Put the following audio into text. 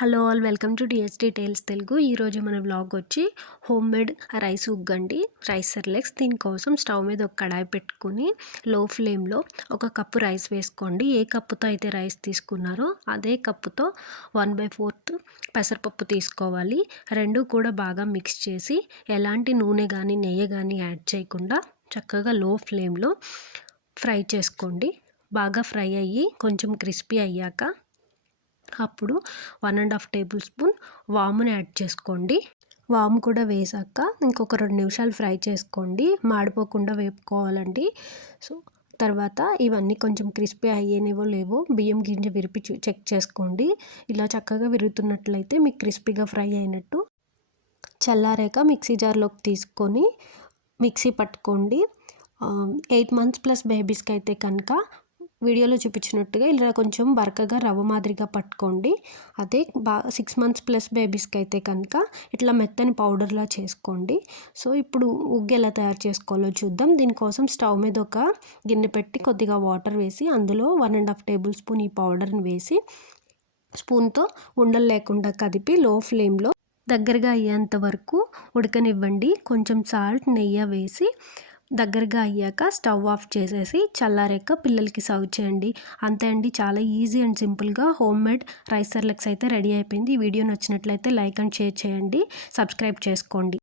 Hello all welcome to DSD tales Telugu. ఈరోజు మన vlog వచ్చి హోమ్ మేడ్ రైస్ ఉగ్గండి, రైస్ సెర్లాక్స్. దీనికోసం స్టవ్ మీద ఒక కడాయి పెట్టుకుని లో ఫ్లేమ్లో ఒక కప్పు రైస్ వేసుకోండి. ఏ కప్పుతో అయితే రైస్ తీసుకున్నారో అదే కప్పుతో 1/4 పెసరపప్పు తీసుకోవాలి. రెండు కూడా బాగా మిక్స్ చేసి ఎలాంటి నూనె కానీ నెయ్యి కానీ యాడ్ చేయకుండా చక్కగా లో ఫ్లేమ్లో ఫ్రై చేసుకోండి. బాగా ఫ్రై అయ్యి కొంచెం క్రిస్పీ అయ్యాక అప్పుడు 1.5 టేబుల్ స్పూన్ వాముని యాడ్ చేసుకోండి. వాము కూడా వేసాక ఇంకొక 2 నిమిషాలు ఫ్రై చేసుకోండి. మాడిపోకుండా వేపుకోవాలండి. సో తర్వాత ఇవన్నీ కొంచెం క్రిస్పీ అయ్యేనేవో లేవో బియ్యం గింజ విరిపి చెక్ చేసుకోండి. ఇలా చక్కగా విరుగుతున్నట్లయితే మీకు క్రిస్పీగా ఫ్రై అయినట్టు. చల్లారాక మిక్సీ జార్లోకి తీసుకొని మిక్సీ పట్టుకోండి. 8 మంత్స్ ప్లస్ బేబీస్కి అయితే కనుక వీడియోలో చూపించినట్టుగా ఇలా కొంచెం బరకగా రవ్వ మాదిరిగా పట్టుకోండి. అదే 6 మంత్స్ ప్లస్ బేబీస్కి అయితే కనుక ఇట్లా మెత్తని పౌడర్లా చేసుకోండి. సో ఇప్పుడు ఉగ్గు ఎలా తయారు చేసుకోవాలో చూద్దాం. దీనికోసం స్టవ్ మీద ఒక గిన్నె పెట్టి కొద్దిగా వాటర్ వేసి అందులో 1.5 టేబుల్ స్పూన్ ఈ పౌడర్ని వేసి స్పూన్తో ఉండలు లేకుండా కదిపి లో ఫ్లేమ్లో దగ్గరగా అయ్యేంత వరకు ఉడకనివ్వండి. కొంచెం సాల్ట్ నెయ్యి వేసి దగ్గరగా అయ్యాక స్టవ్ ఆఫ్ చేసేసి చల్లారాక పిల్లలకి సర్వ్ చేయండి. అంతే అండి, చాలా ఈజీ అండ్ సింపుల్గా హోమ్ మేడ్ రైస్ సెర్లాక్స్ అయితే రెడీ అయిపోయింది. ఈ వీడియో నచ్చినట్లయితే లైక్ అండ్ షేర్ చేయండి, సబ్స్క్రైబ్ చేసుకోండి.